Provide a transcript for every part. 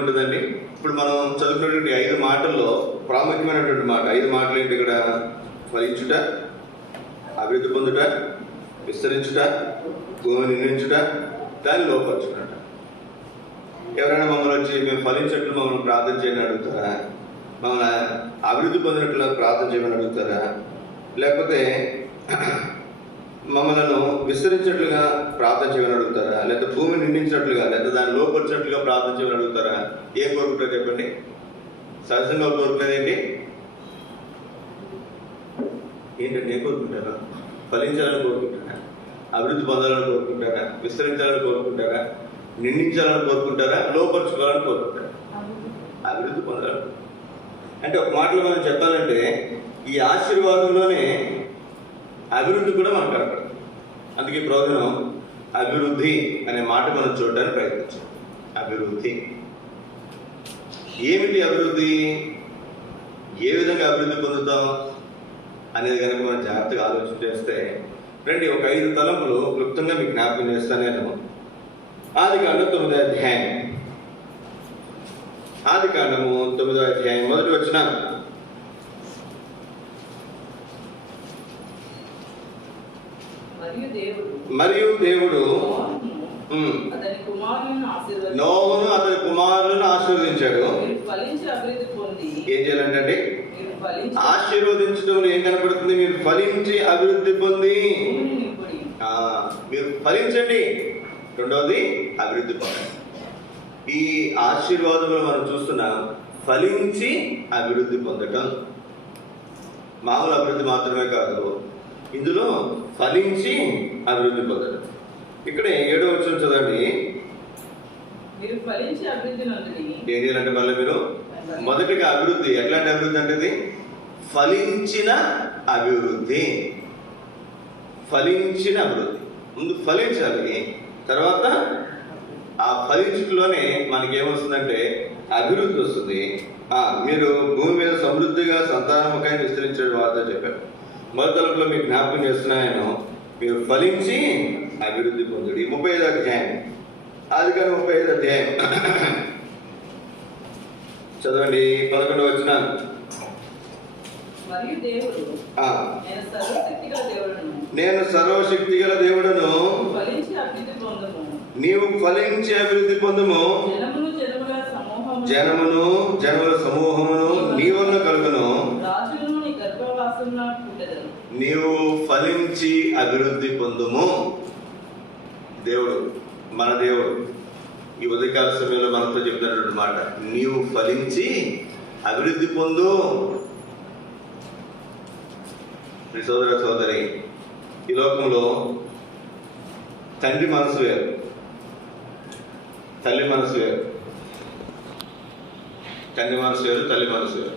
ఉంటుందండి. ఇప్పుడు మనం చదువుకున్నటువంటి 5 మాటల్లో ప్రాముఖ్యమైనటువంటి మాట 5 మాటలు ఏంటి? ఇక్కడ ఫలించుట, అభివృద్ధి పొందుట, విస్తరించుట, భూమిని నిర్మించుట, దాన్ని లోపరచుట. ఎవరైనా మమ్మల్ని వచ్చి మేము ఫలించట్లు మమ్మల్ని ప్రార్థన చేయమని అడుగుతారా? మమ్మల్ని అభివృద్ధి పొందినట్లు ప్రార్థన చేయమని అడుగుతారా? లేకపోతే మమ్మల్ని విస్తరించినట్లుగా ప్రార్థన చేయమని అడుగుతారా? లేదా భూమిని నిండించినట్లుగా, లేదా దాన్ని లోపరిచినట్లుగా ప్రార్థన చేయమని అడుగుతారా? ఏం కోరుకుంటారు చెప్పండి? సహజంగా కోరుకునేది ఏంటంటే ఏం కోరుకుంటారా? ఫలించాలని కోరుకుంటారా? అభివృద్ధి పొందాలని కోరుకుంటారా? విస్తరించాలని కోరుకుంటారా? నిండించాలని కోరుకుంటారా? లోపరుచుకోవాలని కోరుకుంటారా? అభివృద్ధి పొందాలని. అంటే ఒక మాటలో మనం చెప్పాలంటే ఈ ఆశీర్వాదంలోనే అభివృద్ధి కూడా మనకు కనపడుతుంది. అందుకే ప్రోగ్రాం అభివృద్ధి అనే మాట మనం చూడడానికి ప్రయత్నించాం. అభివృద్ధి ఏమిటి? అభివృద్ధి ఏ విధంగా అభివృద్ధి పొందుతాం అనేది కనుక మనం జాగ్రత్తగా ఆలోచన చేస్తే రండి, ఒక 5 తలంపులు క్లుప్తంగా మీకు జ్ఞాపకం చేస్తాను. నేను ఆదికాండం 9వ అధ్యాయం, ఆదికాండము 9వ అధ్యాయం మొదటి వచనం. మరియు దేవుడు నోహును అతని కుమారులను ఆశీర్వదించాడు. ఏం చేయాలంటే ఆశీర్వదించడంలో ఏం కనపడుతుంది? మీరు ఫలించి అభివృద్ధి పొంది మీరు ఫలించండి. రెండవది అభివృద్ధి పొందండి. ఈ ఆశీర్వాదంలో మనం చూస్తున్నాం ఫలించి అభివృద్ధి పొందటం. మామూలు అభివృద్ధి మాత్రమే కాదు, ఇందులో ఫలించి అభివృద్ధి పొందడం. ఇక్కడ 7వ వచనం చదవండి. ఏం చేయాలంటే మళ్ళీ మీరు మొదటిగా అభివృద్ధి. ఎట్లాంటి అభివృద్ధి అంటే ఫలించిన అభివృద్ధి. ఫలించిన అభివృద్ధి. ముందు ఫలించాలి, తర్వాత ఆ ఫలించులోనే మనకేమొస్తుందంటే అభివృద్ధి వస్తుంది. మీరు భూమి మీద సమృద్ధిగా సంతానముఖాన్ని విస్తరించే వార్త చెప్పారు. మొదటిలో మీకు జ్ఞాపకం చేస్తున్నాను, మీరు ఫలించి అభివృద్ధి పొందుడి. 35వ అధ్యాయం, ఆదికాండం 35వ అధ్యాయం చదవండి. 11వ వచనం. నేను సర్వశక్తి గల దేవుడను, నీవు ఫలించి అభివృద్ధి పొందుము. జనమును జనముల సమూహమును నీ వలన కలుగును. నీవు ఫలించి అభివృద్ధి పొందుము. దేవుడు, మన దేవుడు ఈ ఉదయకాల సమయంలో మనతో చెప్తున్నటువంటి మాట, నీవు ఫలించి అభివృద్ధి పొందు. సోదర సోదరి, ఈ లోకంలో తండ్రి మనసు వేరు, తల్లి మనసు వేరు. తండ్రి మనసు వేరు, తల్లి మనసు వేరు.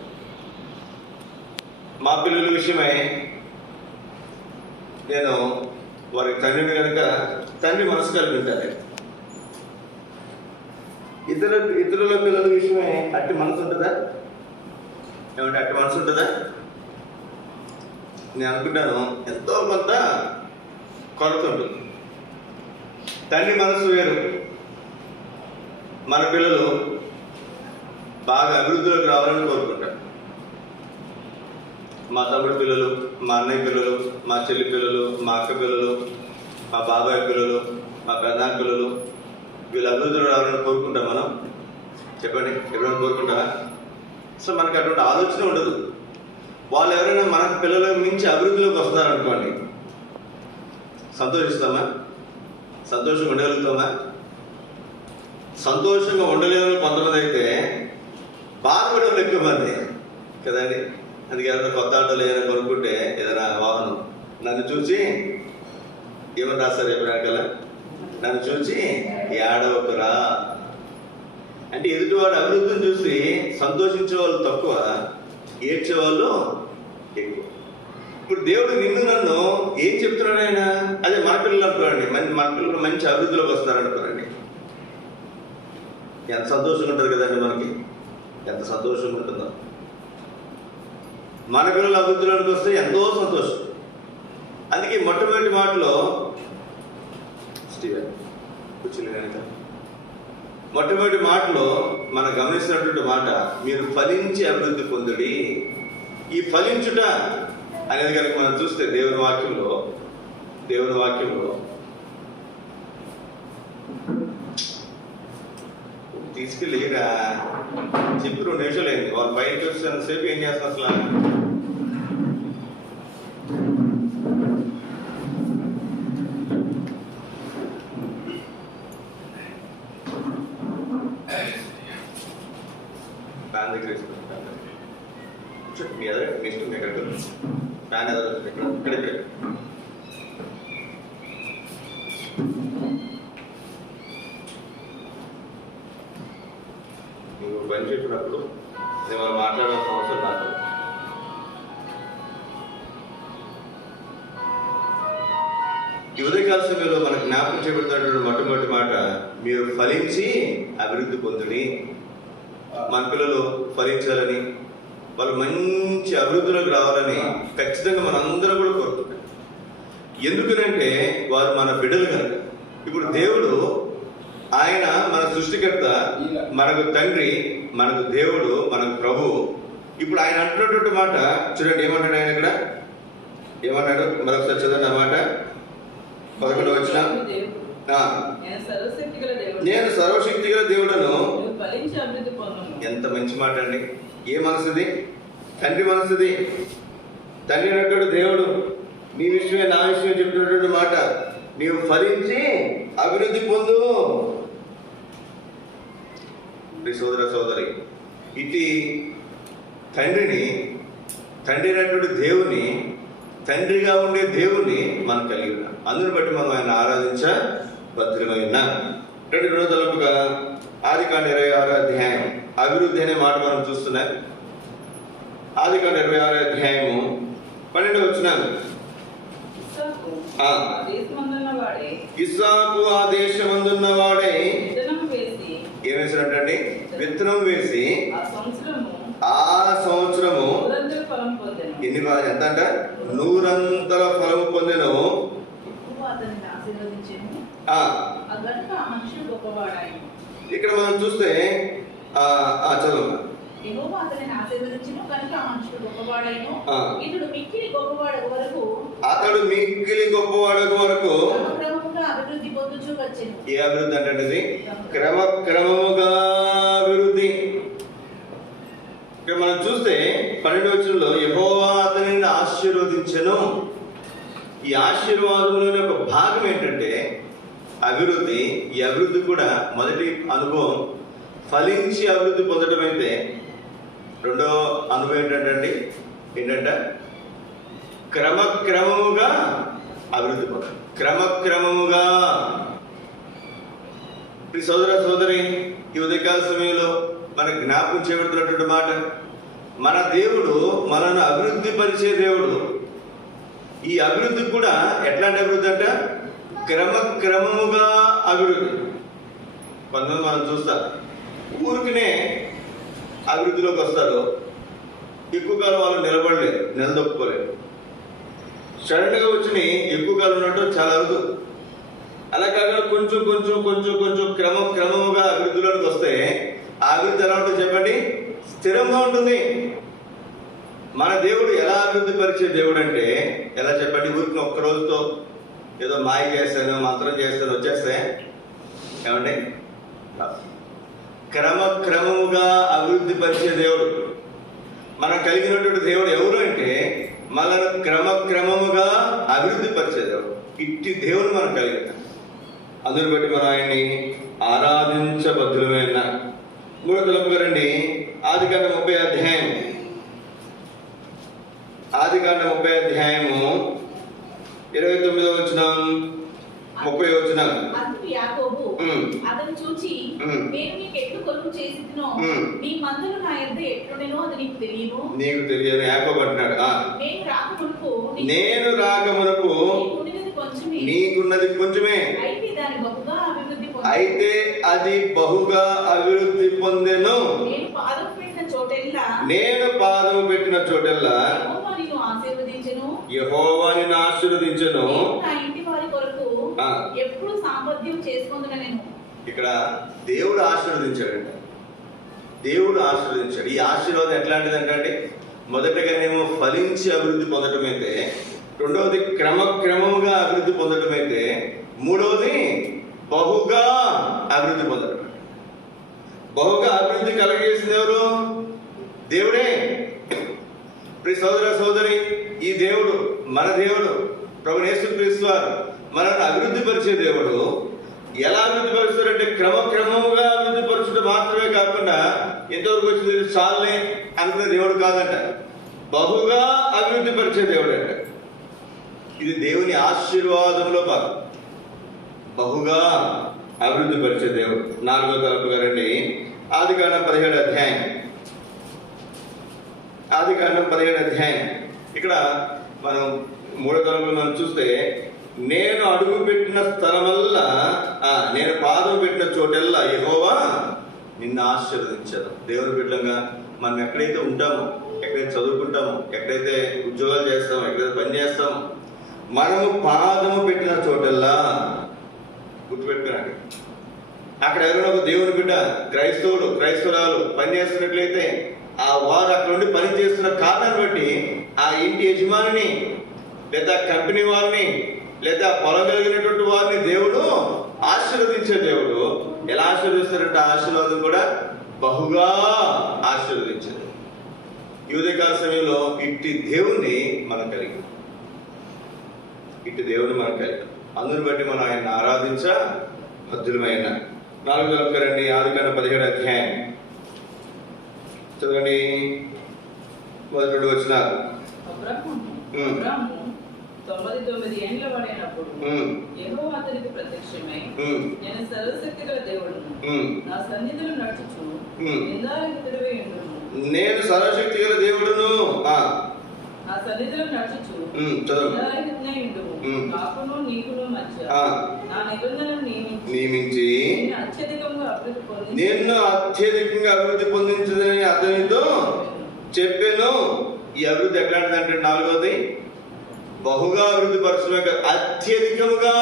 మా పిల్లల విషయమై నేను వారికి తండ్రిని కనుక తండ్రి మనసు కలిగింటాను. ఇతరుల పిల్లల విషయమై అట్టి మనసు ఉంటుందా? ఏమంటే అట్టి మనసు ఉంటుందా? నేను అనుకుంటాను ఎంతో కొంత కొరత ఉంటుంది. తండ్రి మనసు వేరు. మన పిల్లలు బాగా అభివృద్ధిలోకి రావాలని కోరుకుంటారు. మా తమ్ముడు పిల్లలు, మా అన్నయ్య పిల్లలు, మా చెల్లి పిల్లలు, మా అక్క పిల్లలు, మా బాబాయ్ పిల్లలు, మా పెద్దనాన్న పిల్లలు, వీళ్ళు అభివృద్ధిలో రావాలని కోరుకుంటాం. మనం చెప్పండి, ఎప్పుడైనా కోరుకుంటారా? సో మనకి అటువంటి ఆలోచన ఉండదు. వాళ్ళు ఎవరైనా మన పిల్లలకు మించి అభివృద్ధిలోకి వస్తున్నారనుకోండి, సంతోషిస్తామా? సంతోషంగా ఉండగలుగుతామా? సంతోషంగా ఉండలేని కొంతమంది అయితే బాధపడే ఎక్కువ మంది కదండి. అందుకే ఏదైనా కొత్త ఆటోలు ఏదైనా కొనుక్కుంటే, ఏదైనా వాహనం నన్ను చూసి ఏమని రాస్తారు ఎప్పుడైనా, నన్ను చూసి ఏడవకురా అంటే ఎదుటివాడు అభివృద్ధిని చూసి సంతోషించే వాళ్ళు తక్కువ, ఏడ్చేవాళ్ళు ఎక్కువ. ఇప్పుడు దేవుడు నిన్ను నన్ను ఏం చెప్తున్నాడు ఆయన? అదే మన పిల్లలు అనుకోండి, మన పిల్లలు మంచి అభివృద్ధిలోకి వస్తున్నారనుకోరండి, ఎంత సంతోషంగా ఉంటుంది కదండి. మనకి ఎంత సంతోషంగా ఉంటుందో. మన పిల్లలు అభివృద్ధిలోకి వస్తే ఎంతో సంతోషం. అందుకే మొట్టమొదటి మాటలో స్టీవెన్ కూర్చుని కనుక మొట్టమొదటి మాటలో మనం గమనిస్తున్నటువంటి మాట, మీరు ఫలించి అభివృద్ధి పొందుడి. ఈ ఫలించుట అనేది కనుక మనం చూస్తే దేవుని వాక్యంలో తీసుకెళ్ళిరా చెప్పి 2 నిమిషాలు అయింది. వాళ్ళు బయటకు వచ్చిన సేపు ఏం చేస్తారు అసలు? ఫ్యాన్ దగ్గర మీ ఎదురు మీ ఇష్టం, ఎక్కడ ఫ్యాన్ ఎదురు ఇక్కడ నువ్వు పని చెప్పినప్పుడు నేను మనం మాట్లాడాల్సిన అవసరం నాకు. ఈ ఉదయకాల సమయంలో మనకు జ్ఞాపకం చేయబడుతున్నటువంటి మొట్టమొదటి మాట, మీరు ఫలించి అభివృద్ధి పొందుడి. మన పిల్లలు ఫలించాలని, వాళ్ళు మంచి అభివృద్ధిలోకి రావాలని ఖచ్చితంగా మనందరం కూడా కోరుకుంటాం. ఎందుకనంటే వారు మన బిడ్డలు కనుక. ఇప్పుడు దేవుడు, ఆయన మన సృష్టికర్త, మనకు తండ్రి, మనకు దేవుడు, మనకు ప్రభువు. ఇప్పుడు ఆయన అంటున్నటువంటి మాట చూడండి, ఏమంటాడు ఆయన ఇక్కడ? ఏమన్నాడు? మరొకసారి చదవండి ఆ మాట. 11వ వచనం. నేను సర్వశక్తి గల దేవుడను. ఎంత మంచి మాట అండి! ఏ మనసుది? తండ్రి మనసుది. తండ్రి అంటాడు దేవుడు, నీ విషయమే నా విషయమే చెప్తున్నటువంటి మాట, నీవు ఫలించి అభివృద్ధి పొందు. సోదర సోదరి, ఇటు తండ్రి అయినటువంటి దేవుని, తండ్రిగా ఉండే దేవుని మనం కలిగి ఉన్నాం. అందుని బట్టి మనం ఆయన ఆరాధించ భద్రమై ఉన్నాం. 2 రోజులుగా ఆదికాండ 26వ అధ్యాయం అభివృద్ధి అనే మాట మనం చూస్తున్నాం. ఆదికాండ 26వ అధ్యాయము 12వ వచనం. ఇస్సాకు ఆ దేశమందున్న వాడే ఏం వేసినట్టండి? విత్తనం వేసి ఆ సంవత్సరము ఎన్ని ఎంత అంట? 100 ఫలము పొందెను. ఇక్కడ మనం చూస్తే చదువు, అతడు మిక్కిలి గొప్పవాడకు వరకు. ఏ అభివృద్ధి అంటే? క్రమక్రమముగా అభివృద్ధి. ఇక్కడ మనం చూస్తే 12వ వచనంలో యెహోవా అతనిని ఆశీర్వదించెను. ఈ ఆశీర్వాదంలోని ఒక భాగం ఏంటంటే అభివృద్ధి. ఈ అభివృద్ధి కూడా మొదటి అనుభవం ఫలించి అభివృద్ధి పొందడం అయితే, రెండో అనుభవం ఏంటంటే క్రమక్రమముగా అభివృద్ధి పొందడం. క్రమక్రమముగా. సోదర సోదరి, ఈ ఉదయకాల సమయంలో మనకు జ్ఞాపకం చేయబడుతున్నటువంటి మాట, మన దేవుడు మనను అభివృద్ధి పరిచే దేవుడు. ఈ అభివృద్ధి కూడా ఎట్లాంటి అభివృద్ధి అంట? క్రమక్రమముగా అభివృద్ధి. కొంతమంది మనం చూస్తాం ఊరికినే అభివృద్ధిలోకి వస్తారు, ఎక్కువ కాలం వాళ్ళు నిలబడలేదు, నిలదొక్కుకోలేదు. సడన్గా వచ్చి ఎక్కువ కాలం ఉన్నట్టు చాలా అరుదు. అలా కాకుండా కొంచెం కొంచెం కొంచెం కొంచెం క్రమముగా అభివృద్ధిలోకి వస్తే ఆ అభివృద్ధి ఎలా ఉంటుంది చెప్పండి? స్థిరంగా ఉంటుంది. మన దేవుడు ఎలా అభివృద్ధి పరిచే దేవుడు అంటే ఎలా చెప్పండి? ఊరికి ఒక్క రోజుతో ఏదో మాయ చేస్తాను, మంత్రం చేస్తాను వచ్చేస్తే ఏమండి? క్రమముగా అభివృద్ధి పరిచే దేవుడు మనం కలిగినటువంటి దేవుడు ఎవరు అంటే మనను క్రమముగా అభివృద్ధి పరిచే దేవుడు. ఇట్టి దేవుడు మనం కలిగిన, అందుని బట్టి మనం ఆయన్ని ఆరాధించబద్ధులమైన. 3వ తలుపుగా రండి, ఆదికాండ 30వ అధ్యాయం. ఆదికాండ 30వ అధ్యాయము 29వ వచనం, 30వ వచనం. అతను చూచి, నేను నీకు ఎట్లు కొలుపు చేసినో నీ మందలు నా యొద్ద ఎట్లుండెనో అది నీకు తెలియను. నీకు తెలియదు యాకోబు అంటున్నాడు. నేను రాకమునపు నీకున్నది కొంచెమే, అయితే అది బహుగా అభివృద్ధి పొందెను. నేను పాదము పెట్టిన చోటెల్లా యెహోవా నిన్ను ఆశీర్వదించెను. ఎప్పుడు సామర్థ్యం చేసుకుంటున్నా నేను. ఇక్కడ దేవుడు ఆశీర్వదించాడంట. దేవుడు ఆశీర్వదించాడు. ఈ ఆశీర్వాదం ఎట్లాంటిదంటే మొదటగానేమో ఫలించి అభివృద్ధి పొందటం అయితే, రెండవది క్రమక్రమముగా అభివృద్ధి పొందటం అయితే, మూడవది బహుగా అభివృద్ధి పొందడం. బహుగా అభివృద్ధి కలిగేసింది ఎవరు? దేవుడే. ప్రియ సోదర సోదరి, ఈ దేవుడు మన దేవుడు ప్రభు యేసుక్రీస్తు వారు మనల్ని అభివృద్ధి పరిచే దేవుడు. ఎలా అభివృద్ధి పరుస్తారంటే క్రమక్రమముగా అభివృద్ధి పరచడం మాత్రమే కాకుండా ఎంతవరకు వచ్చింది చాలే అనుకునే దేవుడు కాదంట, బహుగా అభివృద్ధి పరిచే దేవుడు అంట. ఇది దేవుని ఆశీర్వాదంలో భాగం, బహుగా అభివృద్ధి పరిచే దేవుడు. 4వ తరపుగా రండి, ఆదికాండం 17వ అధ్యాయం. ఆదికాండం 17వ అధ్యాయం. ఇక్కడ మనం 3వ తరపులో మనం చూస్తే, నేను అడుగు పెట్టిన స్థలమల్లా, నేను పాదం పెట్టిన చోటెల్లా యెహోవా నిన్ను ఆశీర్వదించాను. దేవుని బిడ్డలుగా మనం ఎక్కడైతే ఉంటామో, ఎక్కడైతే చదువుకుంటామో, ఎక్కడైతే ఉద్యోగాలు చేస్తామో, ఎక్కడైతే పని చేస్తామో, మనము పాదము పెట్టిన చోటెల్లా, గుర్తుపెట్టుకున్నాడు, అక్కడ ఎవరైనా ఒక దేవుని బిడ్డ క్రైస్తవుడు క్రైస్తవురాలు పని చేస్తున్నట్లయితే ఆ వారు అక్కడ నుండి పని చేస్తున్న కారణాన్ని బట్టి ఆ ఇంటి యజమానిని లేదా కంపెనీ వారిని లేదా పొలం కలిగినటువంటి వారిని దేవుడు ఆశీర్వదించే దేవుడు. ఎలా ఆశీర్వదిస్తారంటే ఆశీర్వాదం కూడా బహుగా ఆశీర్వదించేది. ఈ ఉదయకాల సమయంలో ఇట్టి దేవుణ్ణి మనం కలిగి, ఇట్టి దేవుని మనం కలిగి, అందుని బట్టి మనం ఆయన ఆరాధించ బద్ధులమైన. 4వ తరపుగా రండి, ఆదికాండం 17వ అధ్యాయం చదవండి. మొదటి వచ్చిన 99 ఏండ్ల వాడైనప్పుడు యెహోవా అతనికి ప్రత్యక్షమై, నేను సర్వశక్తి గల దేవుడును, నా సన్నిధిలో నడుచుచు నిందారహితుడివై ఉండుము. నేను సర్వశక్తి గల దేవుడును, నా సన్నిధిలో నడుచుచు నిందారహితుడై ఉండుము. నాకును నీకును మధ్య నా నిబంధనను నియమించి నిన్ను అత్యధికంగా అభివృద్ధి పొందించదని అతనితో చెప్పాను. ఈ అభివృద్ధి ఎట్లాంటిదంటే 4వది బహుగా అభివృద్ధి పరచడమే కాదు, అత్యధికముగా,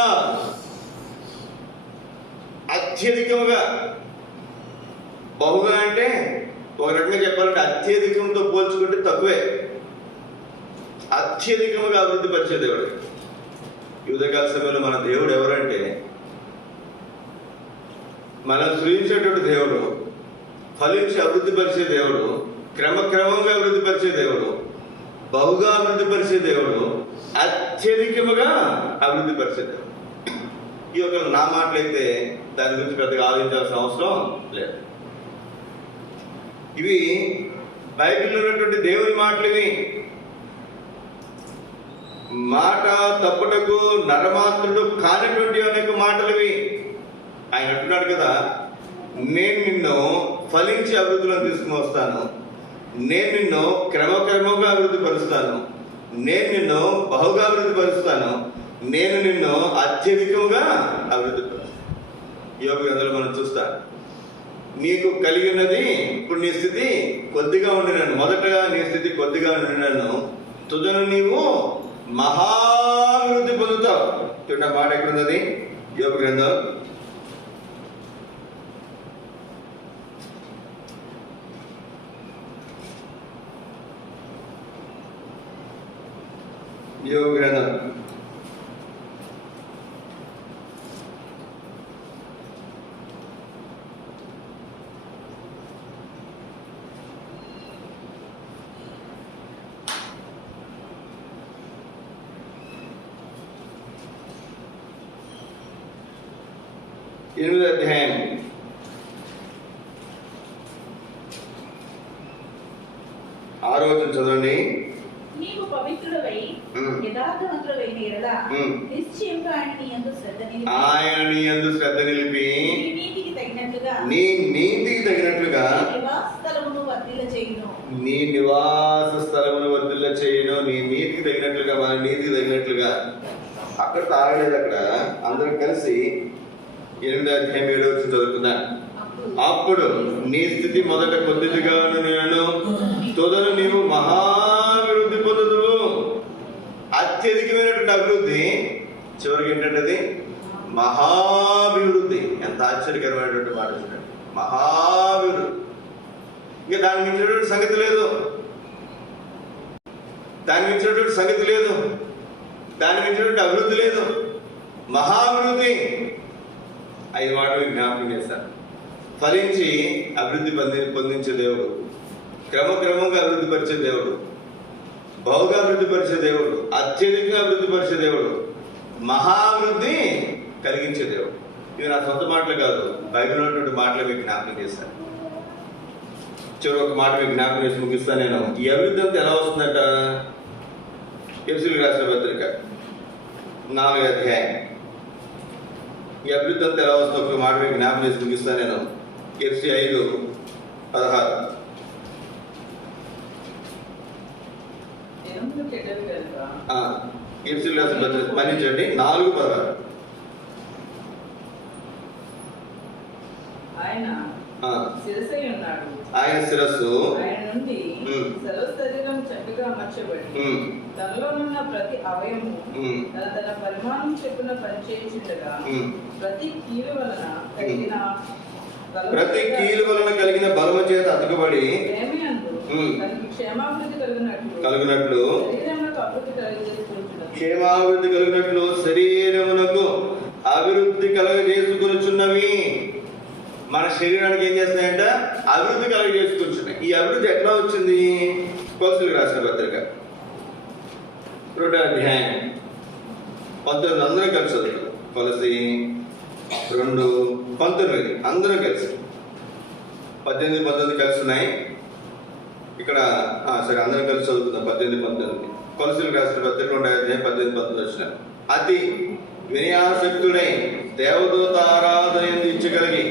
అత్యధికముగా. బహుగా అంటే ఒక రకంగా చెప్పాలంటే అత్యధికంతో పోల్చుకుంటే తక్కువే. అత్యధికముగా అభివృద్ధి పరిచే దేవుడు. ఈ ఉదయకాల సమయంలో మన దేవుడు ఎవరంటే మనం సృజించేటువంటి దేవుడు, ఫలించి అభివృద్ధి పరిచే దేవుడు, క్రమక్రమంగా అభివృద్ధి పరిచే దేవుడు, బహుగా అభివృద్ధి పరిచే దేవుడు, అత్యధికముగా అభివృద్ధి పరిచే దేవుడు. ఈ యొక్క నా మాటలైతే దాని గురించి పెద్దగా ఆలోచించాల్సిన అవసరం లేదు. ఇవి బైబిల్లో ఉన్నటువంటి దేవుని మాటలు. ఇవి మాట తప్పుటకు నరమాత్రుడు కానటువంటి అనేక మాటలు. ఇవి ఆయన అంటున్నాడు కదా, నేను నిన్ను ఫలించి అభివృద్ధిలో తీసుకుని వస్తాను, నేను నిన్ను క్రమక్రమంగా అభివృద్ధి పరుస్తాను, నేను నిన్ను బహుగా అభివృద్ధి పరుస్తాను, నేను నిన్ను అత్యధికంగా అభివృద్ధి పరుస్తాను. యోగ గ్రంథాలు మనం చూస్తాను. నీకు కలిగి ఉన్నది ఇప్పుడు నీ స్థితి కొద్దిగా ఉండినాను, మొదటగా నీ స్థితి కొద్దిగా ఉండినాను, తుదను నీవు మహాభివృద్ధి పొందుతావు. చూడండి మాట ఎక్కడున్నది? యోగ గ్రంథం 8వ అధ్యాయం 6వ వచనం చదవండి. నీవు పవిత్రుడవై యథార్థవంతుడవైన యెడల నిశ్చయంగా ఆయన నీ యందు శ్రద్ధ నిలిపి నీ నీతికి తగినట్లుగా నీ నివాస స్థలమును వర్ధిల్ల చేయును. నీ నివాస స్థలమును వర్ధిల్ల చేయును. నీ నీతికి తగినట్లుగా, మన నీతికి తగినట్లుగా. అక్కడ తాగలేదు. అక్కడ అందరం కలిసి 8వ అధ్యాయం 7వ వచనం చదువుతున్నా. అప్పుడు నీ స్థితి మొదట కొద్దిగా నేను తుదను నీవు మహాభివృద్ధి పొందుదువు. అత్యధికమైనటువంటి అభివృద్ధి చివరికి ఏంటంటే మహాభివృద్ధి. ఎంత ఆశ్చర్యకరమైనటువంటి మాట చూడండి. మహాభివృద్ధి. ఇంకా దాని మించినటువంటి సంగతి లేదు, దాని మించినటువంటి సంగతి లేదు, దాని మించినటువంటి అభివృద్ధి లేదు. మహాభివృద్ధి 5 మాటలు జ్ఞాపకం చేశాను. ఫలించి అభివృద్ధి పొందించే దేవుడు, క్రమక్రమంగా అభివృద్ధి పరిచే దేవుడు, బహుగా అభివృద్ధి పరిచే దేవుడు, అత్యధికంగా అభివృద్ధి పరిచే దేవుడు, మహాభివృద్ధి కలిగించే దేవుడు. ఇవి నా సొంత మాటలు కాదు, బైబిల్ ఉన్నటువంటి మాటలు మీకు జ్ఞాపకం చేశాను. చివరి ఒక మాట మీకు జ్ఞాపకం చేసి ముగిస్తాను నేను. ఈ అభివృద్ధి అంతా ఎలా వస్తుందట? ఎఫెసీయులకు రాసిన పత్రిక 4వ అధ్యాయం. ఈ అభివృద్ధి అంతా ఎలా వస్తుందో ఒక మాట మీకు జ్ఞాపకం చేసి ముగిస్తాను నేను. ఎఫెసీ 5:16. ఎఫెసీయులకు రాసిన పత్రిక మన్నించండి 4:16. ఆయన శిరస్సు, ఆయన నుండి సర్వ శరీరం చక్కగా అమర్చబడి తనలోనున్న ప్రతి అవయము తన పరిమాణం చెప్పున పనిచేయుచుండగా ప్రతి కీలు వలన కలిగిన బలము చేత అతుకబడి క్షేమాభివృద్ధి కలుగునట్లు క్షేమాభివృద్ధి కలుగునట్లు శరీరమునకు అభివృద్ధి కలుగజేసుకొనుచున్నవి. మన శరీరానికి ఏం చేస్తున్నాయంట? అభివృద్ధి కలుగజేసుకొచ్చున్నాయి. ఈ అభివృద్ధి ఎట్లా వచ్చింది? కొలసీలకు రాసిన పత్రిక 2వ అధ్యాయం 19. అందరం కలిసి చదువుతాం. కొలసీ 2:19 అందరం కలిసి. 18-19 కలిసి ఉన్నాయి ఇక్కడ. సరే, అందరం కలిసి చదువుకుందాం. 18-19 కొలసీలకు రాసిన పత్రిక 2వ అధ్యాయం 18-19 వచ్చిన. అతి వినయాసక్తుడై దేవదూత ఆరాధన ఇచ్చగలిగి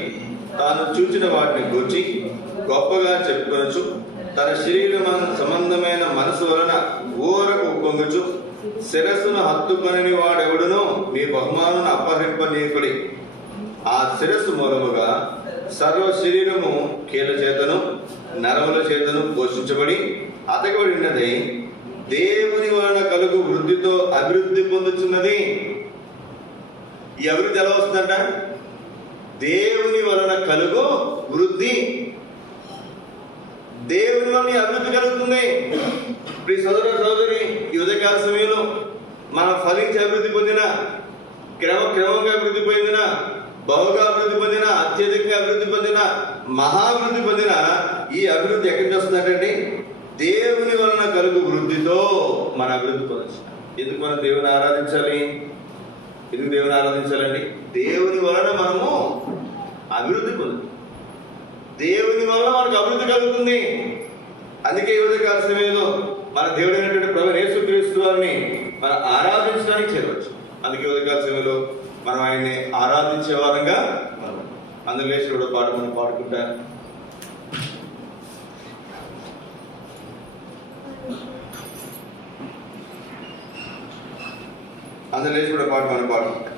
తాను చూచిన వాటిని గూర్చి గొప్పగా చెప్పుకొనొచ్చు, తన శరీర సంబంధమైన మనసు వలన ఊరకు ఉప్పొంగుచు, శిరస్సును హత్తుకొనని వాడెవడునో మీ బహుమానం అపహరింపనీకుడి. ఆ శిరస్సు మూలముగా సర్వ శరీరము కీళ్ళ చేతను నరముల చేతను పోషించబడి అతకబడినదై దేవుని వలన కలుగు వృద్ధితో అభివృద్ధి పొందుతున్నది. ఈ అభివృద్ధి ఎలా వస్తుందంట? దేవుని వలన కలుగు వృద్ధి. దేవుని వలన అభివృద్ధి కలుగుతుంది. ప్రియ సోదర సోదరి, ఈ ఉదయకాల సమయంలో మనం ఫలించి అభివృద్ధి పొందిన, క్రమంగా అభివృద్ధి పొందిన, బహుగా అభివృద్ధి పొందిన, అత్యధికంగా అభివృద్ధి పొందిన, మహాభివృద్ధి పొందిన ఈ అభివృద్ధి ఎక్కడి నుంచి వస్తుందంటే దేవుని వలన కలుగు వృద్ధితో మన అభివృద్ధి పొందచ్చు. ఎందుకు మనం దేవుని ఆరాధించాలి? ఎందుకు దేవుని ఆరాధించాలండి? దేవుని వలన మనము అభివృద్ధి పొందుతాం. దేవుని వలన మనకు అభివృద్ధి కలుగుతుంది. అందుకే ఈ ఉదయకాల సమయంలో మన దేవుడైనటువంటి ప్రభువు యేసుక్రీస్తు వారిని మనం ఆరాధించడానికి చేరవచ్చు. అందుకే ఉదయకాల సమయంలో మనం ఆయన్ని ఆరాధించే వారంగా అందరూ లేచి కూడా పాట మనం పాడుకుంటాం. అందరూ లేచి కూడా పాట మనం పాడుకుంటాం.